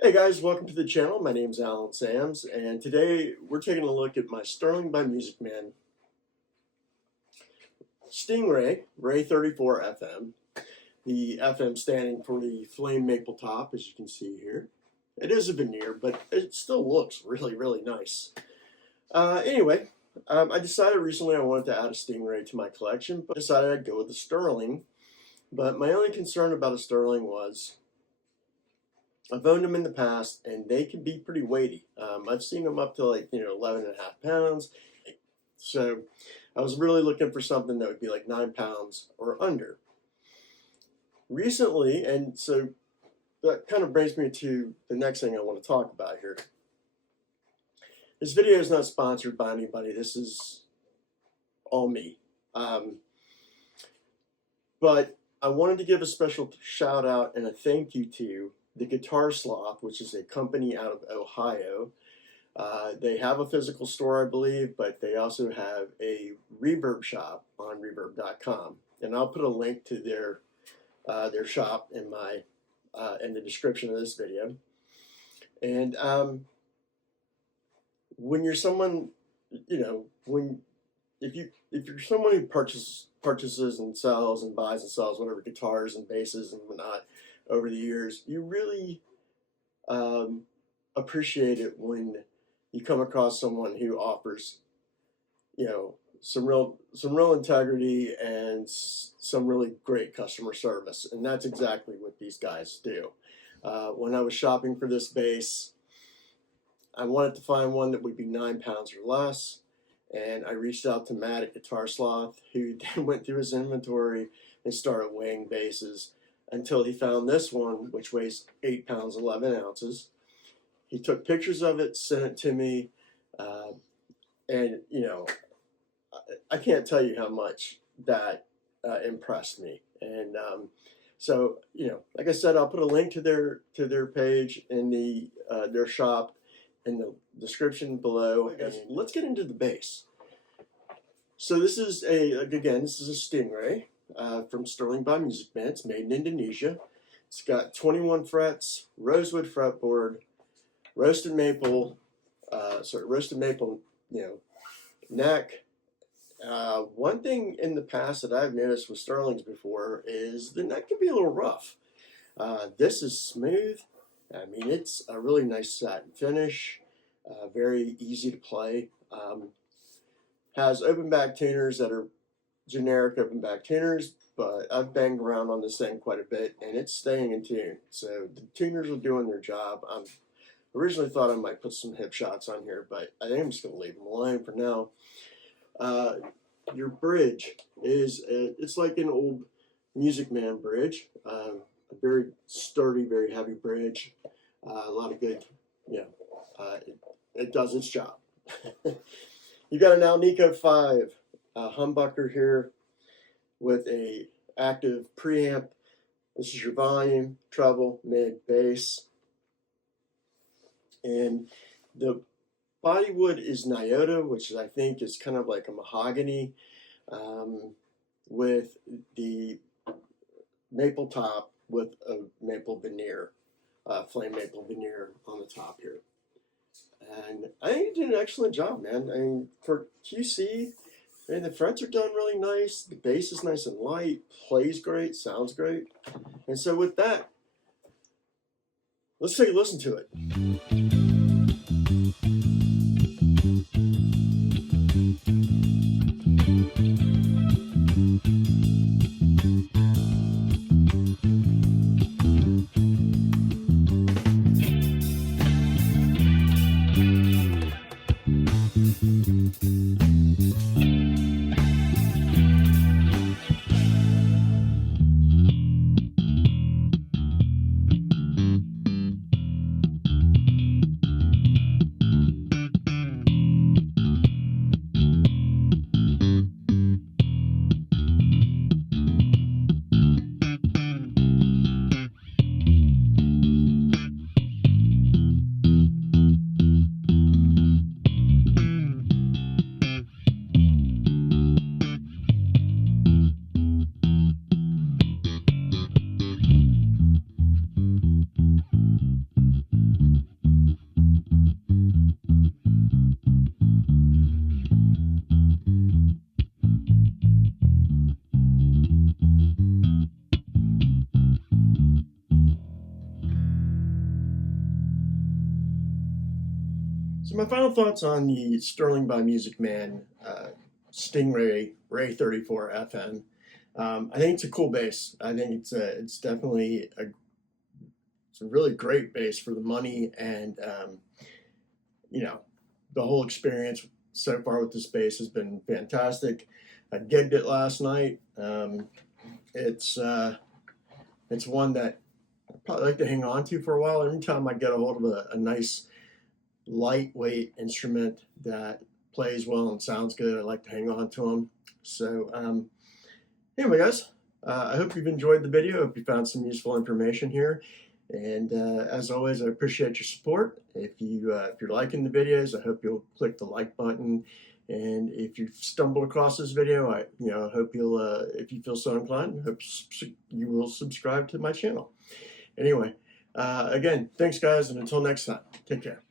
Hey guys, welcome to the channel. My name's Alan Sams, and today we're taking a look at my Sterling by Man Stingray Ray34 FM. The FM standing for the flame maple top, as you can see here. It is a veneer, but it still looks really nice. Anyway, I decided recently I wanted to add a Stingray to my collection, but decided I'd go with the Sterling. But my only concern about a Sterling was I've owned them in the past, and they can be pretty weighty. I've seen them up to 11.5 pounds. So I was really looking for something that would be like 9 pounds or under. Recently, and so that kind of brings me to the next thing I want to talk about here. This video is not sponsored by anybody. This is all me. But I wanted to give a special shout out and a thank you to the Guitar Sloth, which is a company out of Ohio. They have a physical store, I believe, but they also have a reverb shop on reverb.com, and I'll put a link to their shop in the description of this video. And when you're someone, if you're someone who purchases and sells and buys and sells whatever guitars and basses and whatnot over the years, you really appreciate it when you come across someone who offers, some real integrity and some really great customer service, and that's exactly what these guys do. When I was shopping for this bass, I wanted to find one that would be 9 pounds or less, and I reached out to Matt at Guitar Sloth, who then went through his inventory and started weighing basses until he found this one, which weighs 8 pounds 11 ounces. He took pictures of it, sent it to me, and I can't tell you how much that impressed me. And so like I said, I'll put a link to their page in their shop in the description below. And let's get into the bass. So this is a Stingray from Sterling by Man. It's made in Indonesia. It's got 21 frets, rosewood fretboard, roasted maple neck. One thing in the past that I've noticed with Sterlings before is the neck can be a little rough. This is smooth. I mean, it's a really nice satin finish, very easy to play. Has open back tuners that are generic open back tuners, but I've banged around on this thing quite a bit, and it's staying in tune. So the tuners are doing their job. I originally thought I might put some hip shots on here, but I think I'm just going to leave them alone for now. Your bridge is it's like an old Man bridge, a very sturdy, very heavy bridge. A lot of good, it does its job. You got an Alnico 5 humbucker here with a active preamp. This is your volume, treble, mid, bass. And the bodywood is Nyota, which I think is kind of like a mahogany, with the maple top with a maple veneer, flame maple veneer on the top here. And I think you did an excellent job, man. I mean, for QC, and the frets are done really nice. The bass is nice and light, plays great, sounds great. And so with that, let's take a listen to it. So my final thoughts on the Sterling by Music Man StingRay Ray34 FM. I think it's a cool bass. I think it's definitely it's a really great bass for the money, and you know, the whole experience so far with this bass has been fantastic. I gigged it last night. It's one that I'd probably like to hang on to for a while. Every time I get a hold of a nice lightweight instrument that plays well and sounds good, I like to hang on to them. So anyway, guys, I hope you've enjoyed the video. I hope you found some useful information here. And as always, I appreciate your support. If you're liking the videos, I hope you'll click the like button. And if you've stumbled across this video, I hope you'll, if you feel so inclined, hope you will subscribe to my channel. Anyway, again, thanks guys, and until next time, take care.